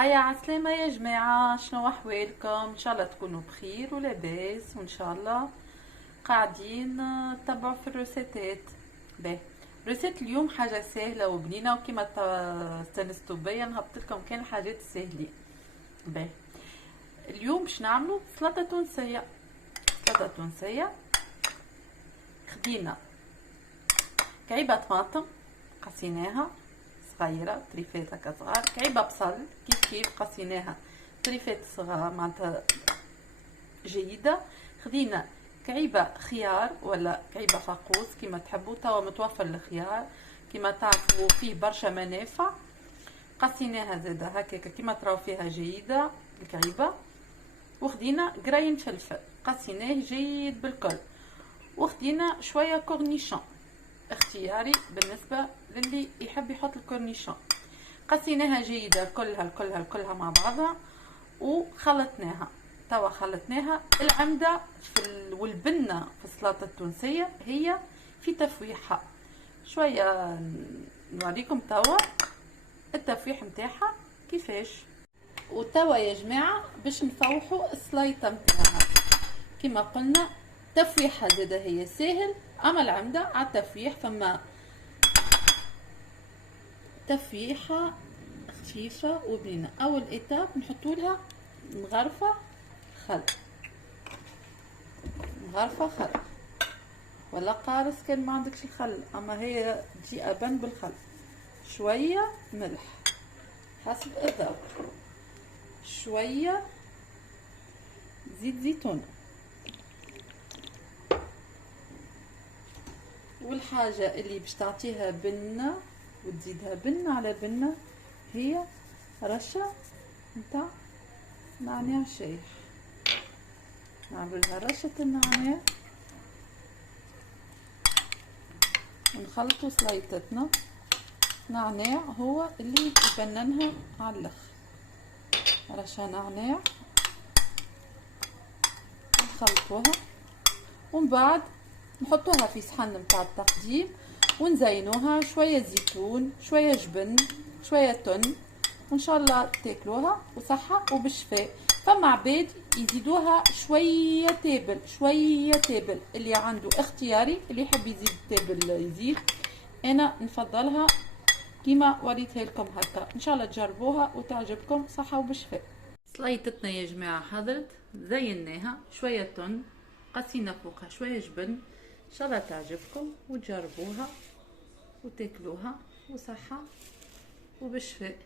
أيا عسلامة يا جماعة، شنو أحوالكم؟ إن شاء الله تكونوا بخير ولاباس، وإن شاء الله قاعدين تتبعوا في الروسيتات. باهي، روسيت اليوم حاجة سهلة وبنينة، وكما استنستوا بيا نهبط لكم كان الحاجات السهلين. باهي، اليوم باش نعملوا سلطة تونسية. سلطة تونسية، خدينا كعيبة طماطم قصيناها صغيرة طريفات هكا صغار، كعيبة بصل كيف قصيناها طريفات صغار معناتها جيدة. خدينا كعيبة خيار ولا كعيبة فاقوس كيما تحبوا، توا متوفر الخيار كيما تعرفوا فيه برشا منافع. قصيناها زاده هكاك كيما تراو فيها جيدة الكعيبة. وخدينا قرين فلفل قصيناه جيد بالكل. وخدينا شوية كورنيشون اختياري بالنسبة للي يحب يحط الكورنيشون. قسيناها جيدة كلها مع بعضها وخلطناها. توا خلطناها. العمدة والبنة في السلطة التونسية هي في تفويحها شوية. نوريكم توا التفويح متاعها كيفاش. وتوا يا جماعة باش نفوحوا السليطة متاعها كما قلنا. تفويحها زاده هي ساهل، اما العمدة على التفويح فما تفويحة خفيفة وبنينة. اول ايتاب نحطوا لها مغرفة خل، مغرفة خل ولا قارص كان ما عندكش الخل، اما هي تجي ابن بالخل. شوية ملح حسب الذوق، شوية زيت زيتون. والحاجة اللي باش تعطيها بنة وتزيدها بنة على بنة هي رشة نتاع نعناع شايح. نعملها رشة النعناع ونخلطوا سليطتنا. نعناع هو اللي يبننها على الاخر. رشة نعناع نخلطوها، ومن بعد نحطوها في صحن متاع التقديم ونزينوها شوية زيتون شوية جبن شوية تن، وان شاء الله تاكلوها وصحة وبالشفاء. فما عباد يزيدوها شوية تابل اللي عنده اختياري، اللي يحب يزيد تابل يزيد. انا نفضلها كيما وريتها لكم هكا. ان شاء الله تجربوها وتعجبكم، صحة وبالشفاء. سليطتنا يا جماعة حضرت، زيناها شوية تن، قسينا فوقها شوية جبن. ان شاء الله تعجبكم وتجربوها وتاكلوها وصحة وبالشفاء.